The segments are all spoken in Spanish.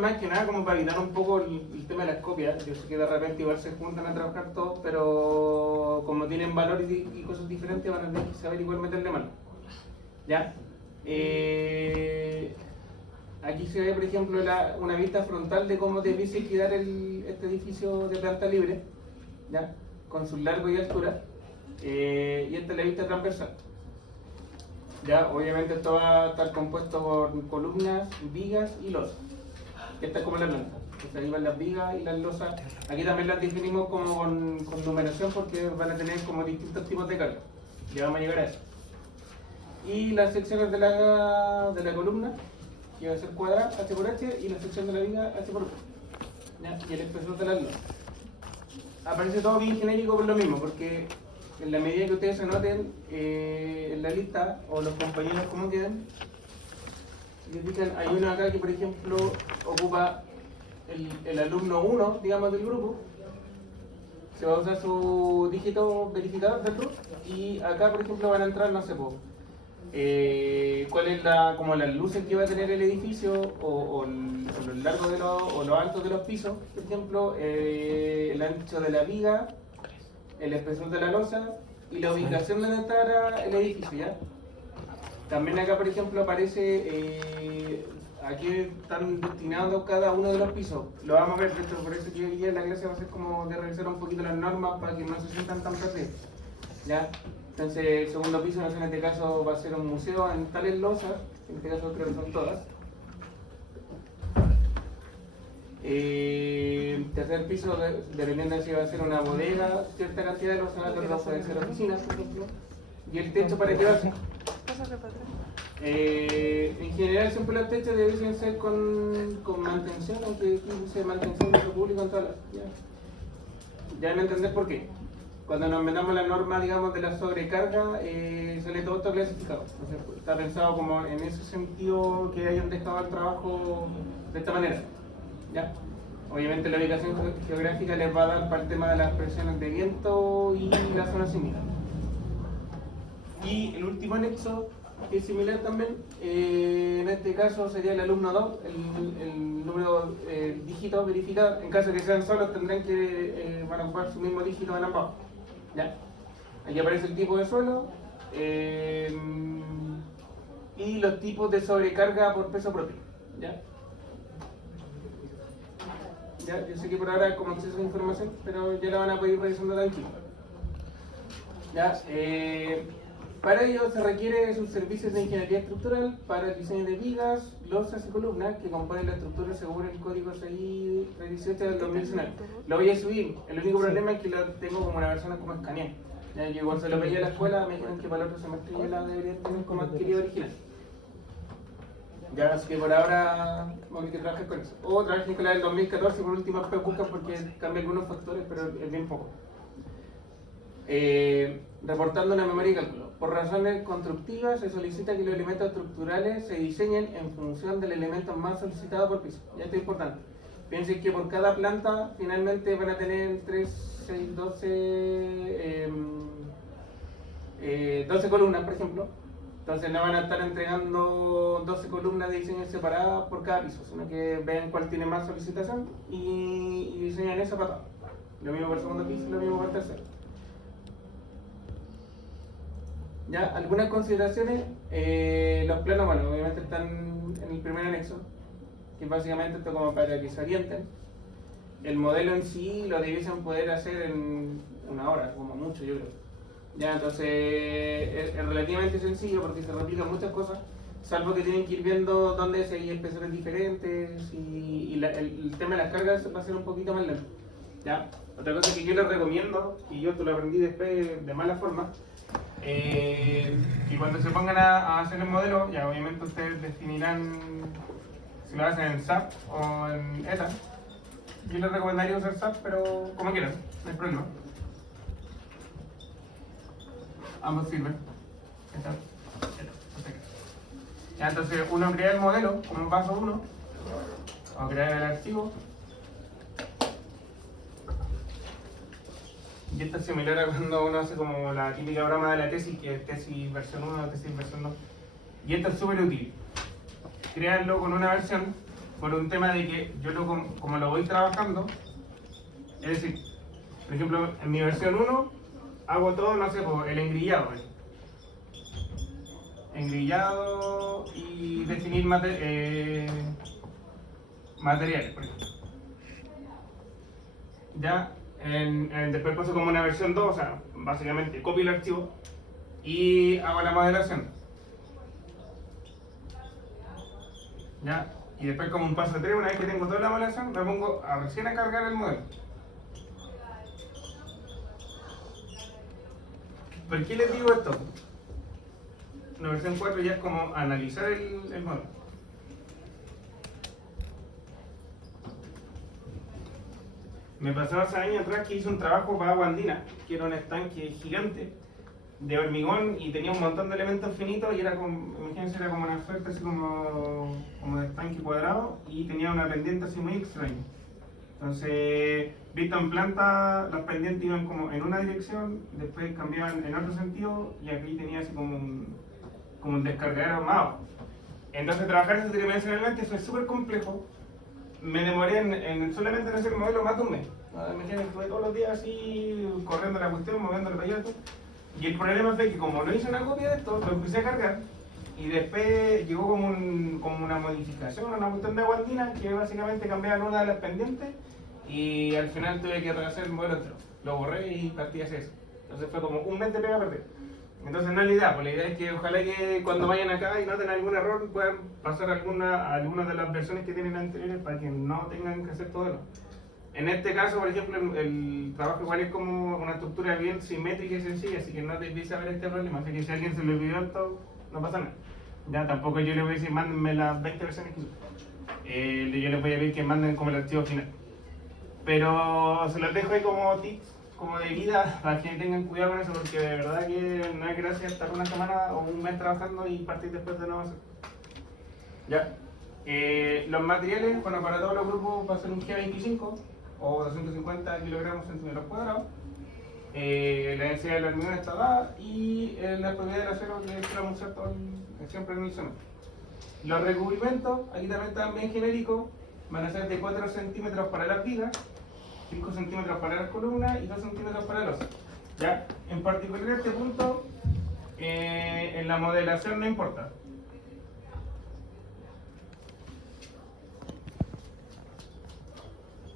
Más que nada como para evitar un poco el tema de las copias. Yo sé que de repente igual se juntan a trabajar todos, pero como tienen valores y cosas diferentes van a tener que saber igual meterle mano. ¿Ya? Aquí se ve, por ejemplo, una vista frontal de cómo debiese quedar este edificio de planta libre, ¿ya? Con su largo y altura. Y esta es la vista transversal. Ya, obviamente esto va a estar compuesto por columnas, vigas y losas. Esta es como la planta. Entonces ahí van las vigas y las losas. Aquí también las definimos como con numeración porque van a tener como distintos tipos de carga. Ya vamos a llegar a eso. Y las secciones de la columna, que va a ser cuadrada, H por H, y la sección de la viga, H por B. ¿Ya? Y el espesor de las losas. Aparece todo bien genérico por lo mismo, porque en la medida que ustedes anoten en la lista, o los compañeros como quedan, hay uno acá que, por ejemplo, ocupa el alumno 1, digamos, del grupo. Se va a usar su dígito verificador del root. Y acá, por ejemplo, van a entrar, no sé, cuál es como las luces que va a tener el edificio, o lo largo o lo alto de los pisos, por ejemplo, el ancho de la viga, el espesor de la losa y la ubicación donde está el edificio, ¿ya? También acá, por ejemplo, aparece a qué están destinados cada uno de los pisos. Lo vamos a ver, pero por eso que hoy día en la clase va a ser como de revisar un poquito las normas para que no se sientan tan perdidos, ¿ya? Entonces, el segundo piso, en este caso, va a ser un museo en tales losas, en este caso creo que son todas. Tercer piso, dependiendo si va a ser una bodega, cierta cantidad de losas, otro puede ser oficinas, por ejemplo. Y el techo, ¿para qué va a ser? En general siempre los techos deben ser con mantención, aunque aquí dice mantención de uso público en todas las... Ya van a entender por qué. Cuando nos metamos la norma, digamos, de la sobrecarga, sale todo esto clasificado. Entonces, está pensado como en ese sentido que hayan dejado el trabajo de esta manera, ¿ya? Obviamente la ubicación geográfica les va a dar para el tema de las presiones de viento y la zona sísmica. Y el último anexo, que es similar también, en este caso sería el alumno 2, el número dígito verificado. En caso de que sean solos tendrán que van a ocupar su mismo dígito en ambos. ¿Ya? Aquí aparece el tipo de suelo y los tipos de sobrecarga por peso propio. ¿Ya? Ya, yo sé que por ahora como acceso a información, pero ya la van a poder ir revisando tranquilo. ¿Ya? Para ello se requiere sus servicios de ingeniería estructural para el diseño de vigas, losas y columnas que componen la estructura según el código 618 del 2019. Lo voy a subir, el único problema es que lo tengo como una versión como escaneada. Yo igual se lo pedí a la escuela, me dijeron que para el otro semestre ya la debería tener como adquirida original. Ya, así que por ahora vamos a que trabajar con eso. O trabajen con la del 2014 por último, después buscan porque cambia algunos factores, pero es bien poco. Reportando una memoria y cálculo. Por razones constructivas se solicita que los elementos estructurales se diseñen en función del elemento más solicitado por piso. Ya esto es importante. Piensen que por cada planta finalmente van a tener 3, 6, 12 columnas, por ejemplo. Entonces no van a estar entregando 12 columnas de diseño separadas por cada piso, sino que ven cuál tiene más solicitación y diseñan esa para todo. Lo mismo por el segundo piso y lo mismo por el tercero. Ya, algunas consideraciones, los planos, bueno, obviamente están en el primer anexo, que básicamente esto como para que se orienten. El modelo en sí lo debiesen poder hacer en una hora, como mucho yo creo. Ya, entonces es relativamente sencillo porque se replican muchas cosas, salvo que tienen que ir viendo dónde hay espesores diferentes y el tema de las cargas va a ser un poquito más lento. ¿Ya? Otra cosa que yo les recomiendo, y yo lo aprendí después de mala forma, y cuando se pongan a hacer el modelo, ya obviamente ustedes definirán si lo hacen en SAP o en ETA. Yo les recomendaría usar SAP, pero como quieran, no hay problema. Ambos sirven. Ya, entonces uno crea el modelo como un paso 1, o crear el archivo. Y esto es similar a cuando uno hace como la típica broma de la tesis, que es tesis versión 1, tesis versión 2. Y esto es súper útil. Crearlo con una versión por un tema de que yo como lo voy trabajando, es decir, por ejemplo, en mi versión 1 hago todo, no sé, el engrillado. Engrillado y definir materiales, por ejemplo. Ya, después paso como una versión 2, o sea, básicamente copio el archivo y hago la modelación. Ya, y después como un paso 3, una vez que tengo toda la modelación, me pongo recién a cargar el modelo. ¿Por qué les digo esto? La versión 4 ya es como analizar el modelo. Me pasó hace años atrás que hice un trabajo para Agua Andina, que era un estanque gigante de hormigón y tenía un montón de elementos finitos y era como, imagínense, era como una suerte así como de estanque cuadrado y tenía una pendiente así muy extraña. Entonces, visto en planta, las pendientes iban como en una dirección, después cambiaban en otro sentido y aquí tenía así como un descargador armado. Entonces, trabajar eso tridimensionalmente fue súper complejo. Me demoré solamente en hacer el modelo más de un mes. Imagínense, estuve todos los días así corriendo la cuestión, moviendo el proyecto. Y el problema fue que como no hice una copia de esto, lo empecé a cargar y después llegó como una modificación, una cuestión de Agua Andina que básicamente cambiaban una de las pendientes y al final tuve que rehacer el modelo entero. Lo borré y partí a hacer eso. Entonces fue como un mes de pega perder. Entonces no es la idea, pues la idea es que ojalá que cuando vayan acá y noten algún error puedan pasar algunas de las versiones que tienen anteriores para que no tengan que hacer todo eso. En este caso, por ejemplo, el trabajo igual es como una estructura bien simétrica y sencilla, así que no te empiece a ver este problema. Así que si a alguien se le olvidó esto, no pasa nada. Ya tampoco yo le voy a decir, mándenme las 20 versiones que yo les voy a pedir que manden como el archivo final. Pero se los dejo ahí como tips, como de vida, para que tengan cuidado con eso, porque de verdad que no es gracia estar una semana o un mes trabajando y partir después de nuevo. Ya. Los materiales, bueno, para todos los grupos va a ser un G25 o 250 kilogramos centímetros cuadrados. La densidad del hormigón está dada y la propiedad del acero que esperamos usar siempre en el semestre. Los recubrimientos, aquí también están bien genéricos, van a ser de 4 centímetros para las vigas, 5 centímetros para las columnas y 2 centímetros para los. ¿Ya? En particular este punto, en la modelación no importa.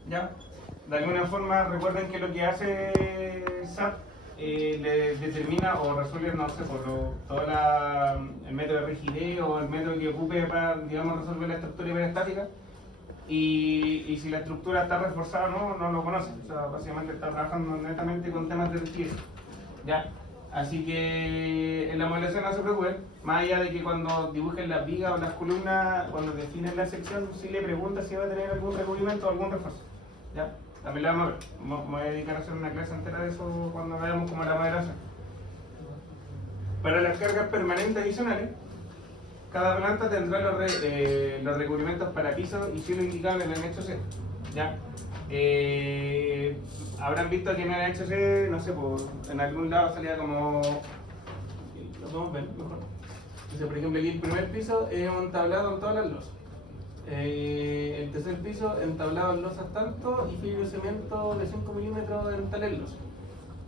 ¿Ya? De alguna forma recuerden que lo que hace SAP le determina o resuelve, no sé, todo el método de rigidez o el método que ocupe para, digamos, resolver la estructura hiperestática y si la estructura está reforzada o no, no lo conocen. O sea, básicamente está trabajando netamente con temas de rigidez. ¿Ya? Así que en la modelación no se preocupen, más allá de que cuando dibujen las vigas o las columnas, cuando definen la sección, sí le pregunta si va a tener algún recubrimiento o algún refuerzo. ¿Ya? También la vamos a ver. Me voy a dedicar a hacer una clase entera de eso cuando veamos como la modelación. Para las cargas permanentes adicionales, cada planta tendrá los recubrimientos para piso y cielo indicados en el anexo C. ¿Ya? Habrán visto que en el anexo C, no sé, en algún lado salía como... Lo podemos ver mejor. Entonces, por ejemplo, aquí el primer piso es un tablado en todas las losas. El tercer piso, entablado en losas tanto y fibrocemento de 5 milímetros en tales losas.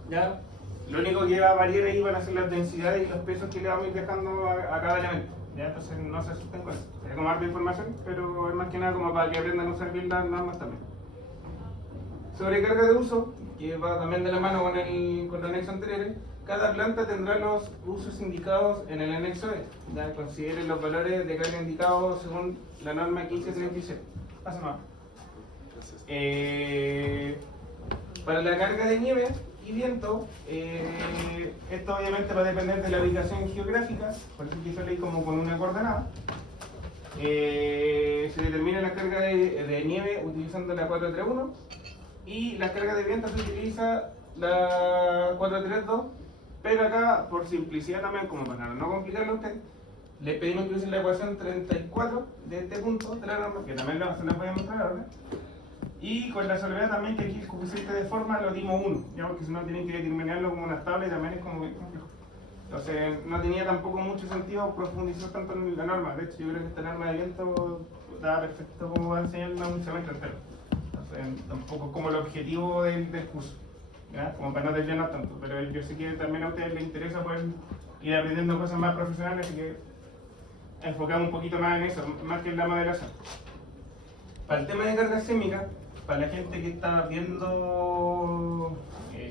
¿Ya? Lo único que va a variar ahí van a ser las densidades y los pesos que le vamos a ir dejando a cada elemento. ¿Ya? Entonces no se asusten con eso. Sería como harta información, pero es más que nada como para que aprendan a usar bien las normas también. Sobrecarga de uso, que va también de la mano con los anexos anteriores. Cada planta tendrá los usos indicados en el anexo E. Ya consideren los valores de carga indicados según la norma 1536. Pasa más. Para la carga de nieve y viento, esto obviamente va a depender de la ubicación geográfica, por eso quiso leer como con una coordenada. Se determina la carga de nieve utilizando la 431 y la carga de viento se utiliza la 432. Pero acá, por simplicidad también, como para no complicarlo a usted, le pedimos que use la ecuación 34 de este punto de la norma, que también se la voy a mostrar ahora. Y con la salvedad también que aquí el coeficiente de forma lo dimos 1, ya porque si no tienen que determinarlo como una tabla y también es como bien complejo. Entonces no tenía tampoco mucho sentido profundizar tanto en la norma. De hecho, yo creo que esta norma de viento da perfecto como va a enseñarnos un semestre entero. Entonces, tampoco es como el objetivo del curso, ¿ya? Como para no desviarnos tanto, pero yo sé que también a ustedes les interesa poder ir aprendiendo cosas más profesionales, así que enfocamos un poquito más en eso, más que en la modelación. Para el tema de carga sísmica, para la gente que está viendo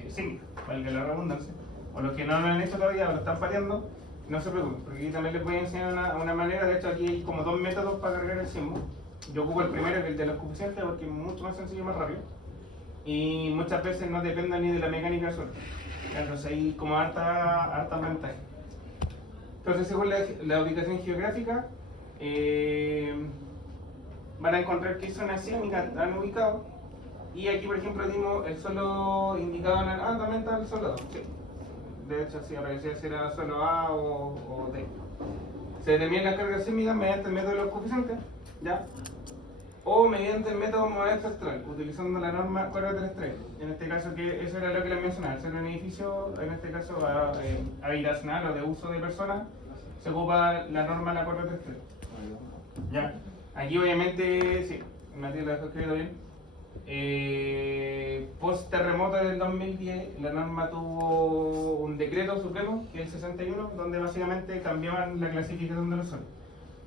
sísmica, valga la redundancia, o los que no lo han hecho todavía o lo están pateando, no se preocupen, porque aquí también les voy a enseñar una manera. De hecho, aquí hay como dos métodos para cargar el sismo. Yo ocupo el primero, que es el de los coeficientes, porque es mucho más sencillo y más rápido. Y muchas veces no depende ni de la mecánica del suelo. Entonces hay como harta ventaja. Entonces, según la ubicación geográfica, van a encontrar qué zonas sísmicas han ubicado. Y aquí, por ejemplo, dimos el suelo indicado en el... Ah, también está el suelo 2. Sí. De hecho, sí, aparecía si era suelo A o D. Se determina la carga sísmica mediante el método de los coeficientes, ¿ya? O mediante el método modelo astral, utilizando la norma 433. En este caso, que eso era lo que les mencionaba, al ser un edificio, en este caso habitacional o de uso de personas, se ocupa la norma la 433. ¿Ya? Aquí obviamente, sí, Matías lo dejó escrito bien. Post terremoto del 2010, la norma tuvo un decreto supremo, que es el 61, donde básicamente cambiaban la clasificación de los suelos.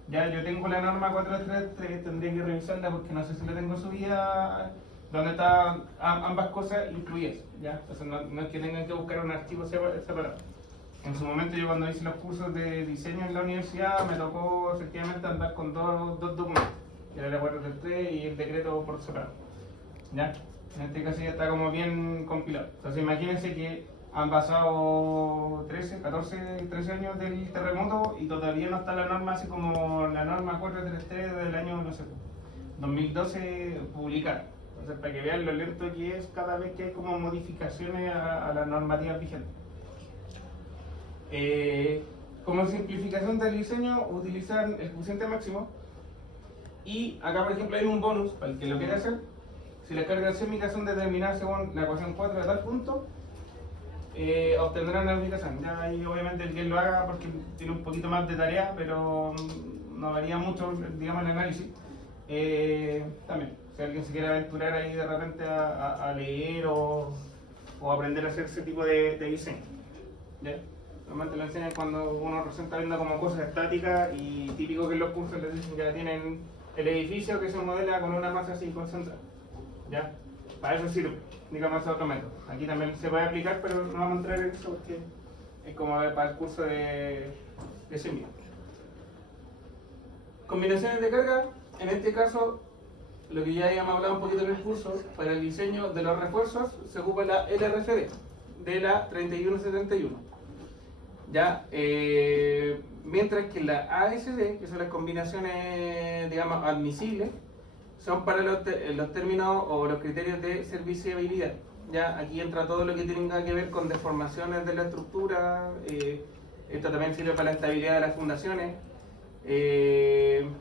Ya, yo tengo la norma 433, tendría que revisarla porque no sé si la tengo subida, donde están ambas cosas incluidas, ¿ya? Entonces no es que tengan que buscar un archivo separado. En su momento, yo cuando hice los cursos de diseño en la universidad, me tocó efectivamente andar con dos documentos, que era la 433 y el decreto por separado, ¿ya? En este caso ya está como bien compilado. Entonces imagínense que han pasado 13, 14, 13 años del terremoto y todavía no está la norma, así como la norma 433 del año, no sé, 2012 publicar. Entonces, para que vean lo lento que es cada vez que hay como modificaciones a las normativas vigentes. Como simplificación del diseño, utilizan el coeficiente máximo. Y acá, por ejemplo, hay un bonus para el que lo quiera hacer. Si las cargas sísmicas son determinadas según la ecuación 4 de tal punto, obtendrán la ubicación. Ya ahí obviamente el que lo haga porque tiene un poquito más de tarea, pero no varía mucho, digamos, el análisis. También, si alguien se quiere aventurar ahí de repente a leer o aprender a hacer ese tipo de diseño. ¿Ya? Normalmente lo enseñan cuando uno recién está viendo como cosas estáticas y típico que en los cursos les dicen que ya tienen el edificio que se modela con una masa así concentrada. ¿Ya? Para eso sirve, digamos, es otro método. Aquí también se puede aplicar, pero no vamos a entrar en eso porque es como para el curso de sísmica. Combinaciones de carga, en este caso, lo que ya habíamos hablado un poquito en el curso, para el diseño de los refuerzos se ocupa la LRFD de la 3171. ¿Ya? Mientras que la ASD, que son las combinaciones, digamos, admisibles, son para los términos o los criterios de serviciabilidad. ¿Ya? Aquí entra todo lo que tenga que ver con deformaciones de la estructura. Esto también sirve para la estabilidad de las fundaciones. En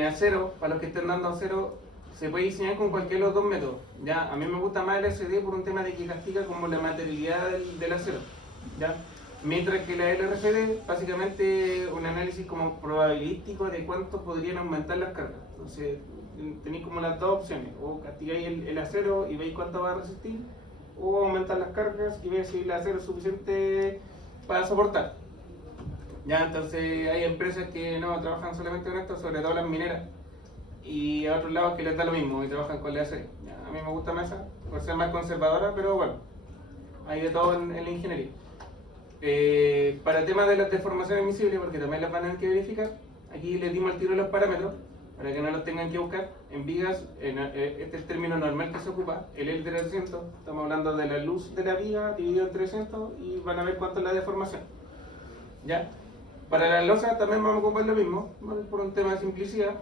acero, para los que estén dando acero, se puede diseñar con cualquiera de los dos métodos. ¿Ya? A mí me gusta más el SD por un tema de que castiga como la materialidad del acero. ¿Ya? Mientras que la LRFD, básicamente un análisis como probabilístico de cuánto podrían aumentar las cargas. Entonces, tenéis como las dos opciones: o castigáis el acero y veis cuánto va a resistir, o aumentar las cargas y veis si el acero es suficiente para soportar. Ya, entonces hay empresas que no trabajan solamente con esto, sobre todo las mineras, y a otros lados que les da lo mismo y trabajan con la acero. Ya, a mí me gusta más esa, por ser más conservadora, pero bueno, hay de todo en la ingeniería. Para el tema de las deformaciones visibles, porque también las van a tener que verificar, aquí les dimos al tiro los parámetros para que no los tengan que buscar. En vigas, este es el término normal que se ocupa, el L300, estamos hablando de la luz de la viga dividido en 300 y van a ver cuánto es la deformación. ¿Ya? Para las losas también vamos a ocupar lo mismo, ¿vale? Por un tema de simplicidad.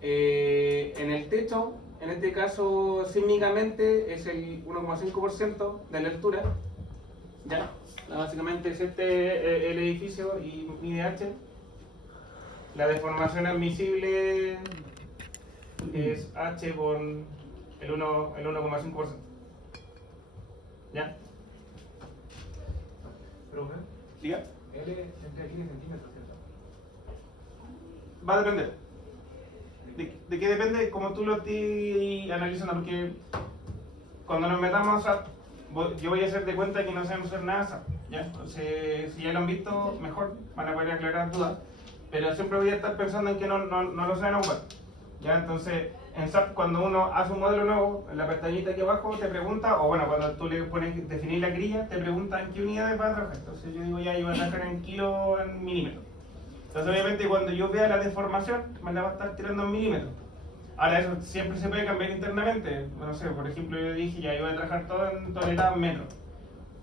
En el techo, en este caso sísmicamente es el 1,5% de la altura. ¿Ya? Básicamente es el edificio y mide H. La deformación admisible es H por el 1,5%. ¿Ya? Profe, ¿Diga? L entre aquí de centímetros, ¿cierto? Va a depender. de qué depende como tú lo estés analizando, porque cuando nos metamos a SAP, yo voy a hacer de cuenta que no sabemos hacer nada de SAP, ¿ya? Entonces, si ya lo han visto, mejor, van a poder aclarar dudas, pero siempre voy a estar pensando en que no lo saben ocupar, ¿ya? Entonces, en SAP, cuando uno hace un modelo nuevo, en la pestañita aquí abajo te pregunta, o bueno, cuando tú le pones definir la grilla, te pregunta en qué unidades vas a trabajar. Entonces, yo digo ya, yo voy a trabajar en kilo, en milímetros. Entonces, obviamente, cuando yo vea la deformación, me la va a estar tirando en milímetros. Ahora, eso siempre se puede cambiar internamente. No sé, por ejemplo, yo dije ya, yo voy a trabajar todo en toneladas metros.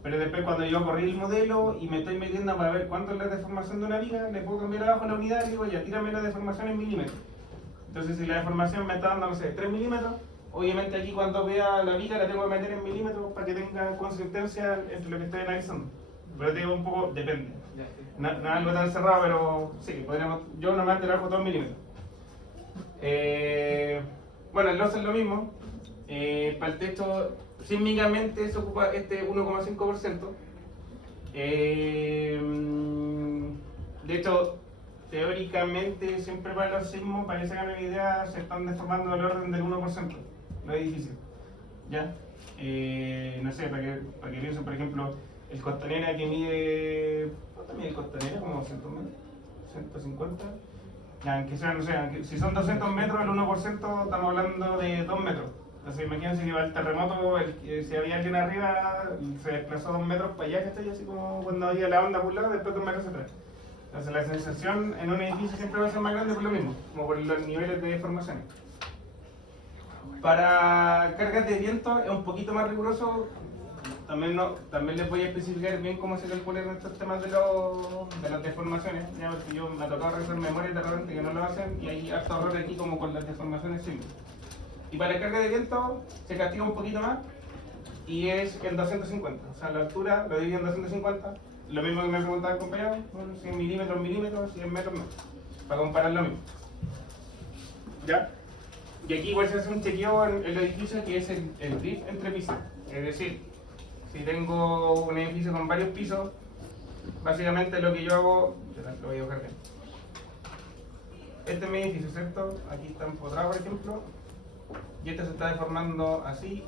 Pero después, cuando yo corrí el modelo y me estoy metiendo para ver cuánto es la deformación de una viga, le puedo cambiar abajo la unidad y digo ya, tírame la deformación en milímetros. Entonces, si la deformación me está dando, no sé, 3 milímetros, obviamente aquí cuando vea la viga la tengo que meter en milímetros para que tenga consistencia entre lo que estoy analizando. Pero te digo un poco, depende. No es algo tan cerrado, pero sí, podríamos, yo normalmente trabajo todo en milímetros. Bueno, el loss es lo mismo. Para el techo, sísmicamente se ocupa este 1,5%. De hecho, teóricamente, siempre para los sismos, para que se hagan una idea, se están deformando del orden del 1% los edificios. ¿Ya? No sé, para que piensen, por ejemplo, el Costanera que mide. ¿Cuánto mide el Costanera? ¿Como 200 metros? ¿150? Aunque sea, no sé, si son 200 metros, el 1% estamos hablando de 2 metros. Entonces imagínense que va el terremoto, si había alguien arriba, se desplazó 2 metros para allá, que estoy así como cuando había la onda por un lado, después 2 metros atrás. Entonces la sensación en un edificio siempre va a ser más grande por lo mismo, como por los niveles de deformación. Para cargas de viento es un poquito más riguroso. También les voy a especificar bien cómo se calculan estos temas de las deformaciones, ya porque yo me ha tocado revisar memorias de repente que no lo hacen y hay harto error aquí como con las deformaciones simples. Y para la carga de viento se castiga un poquito más y es en 250, o sea la altura lo divido en 250, lo mismo que me preguntaba el compañero, 100 milímetros, 100 metros no, para comparar lo mismo. ¿Ya? Y aquí igual se hace un chequeo en el edificio que es el drift entre pisos, es decir, si tengo un edificio con varios pisos, básicamente lo que yo hago, lo voy a buscar bien. Este es mi edificio, ¿cierto? Aquí está empotrado, por ejemplo, y este se está deformando así,